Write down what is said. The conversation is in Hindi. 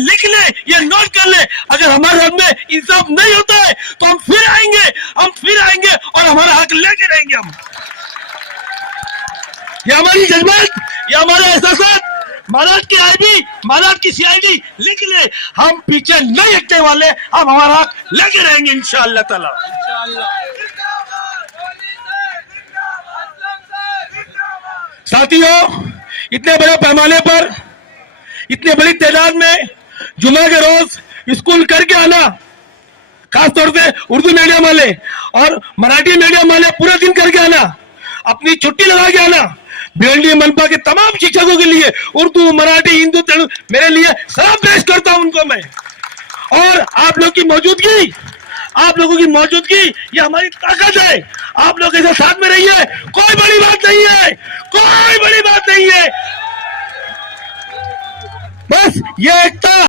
लिख ले, ये नोट कर ले, अगर हमारे हक में इंसाफ नहीं होता है तो हम फिर आएंगे और हमारा हक लेके रहेंगे हम। ये हमारी जज्बात, ये हमारे एहसास, महाराज की आईबी, महाराज की सीआईडी लिख ले, हम पीछे नहीं हटने वाले, हम हमारा हक लेके रहेंगे इंशाअल्लाह ताला। साथियों, इतने बड़े पैमाने पर, इतने बड़ी तादाद में जुमा के रोज स्कूल करके आना, खासतौर से उर्दू मीडियम वाले और मराठी मीडियम वाले पूरा दिन करके आना, अपनी छुट्टी लगा के आना, भिवंडी मनपा के तमाम शिक्षकों के लिए, उर्दू, मराठी, हिंदू, तेलुगु, मेरे लिए सलाम पेश करता हूं उनको मैं। और आप लोगों की मौजूदगी ये हमारी ताकत है। आप लोग ऐसे साथ में रहिए, कोई बड़ी बात नहीं है, कोई बड़ी बात नहीं है, बस ये एकता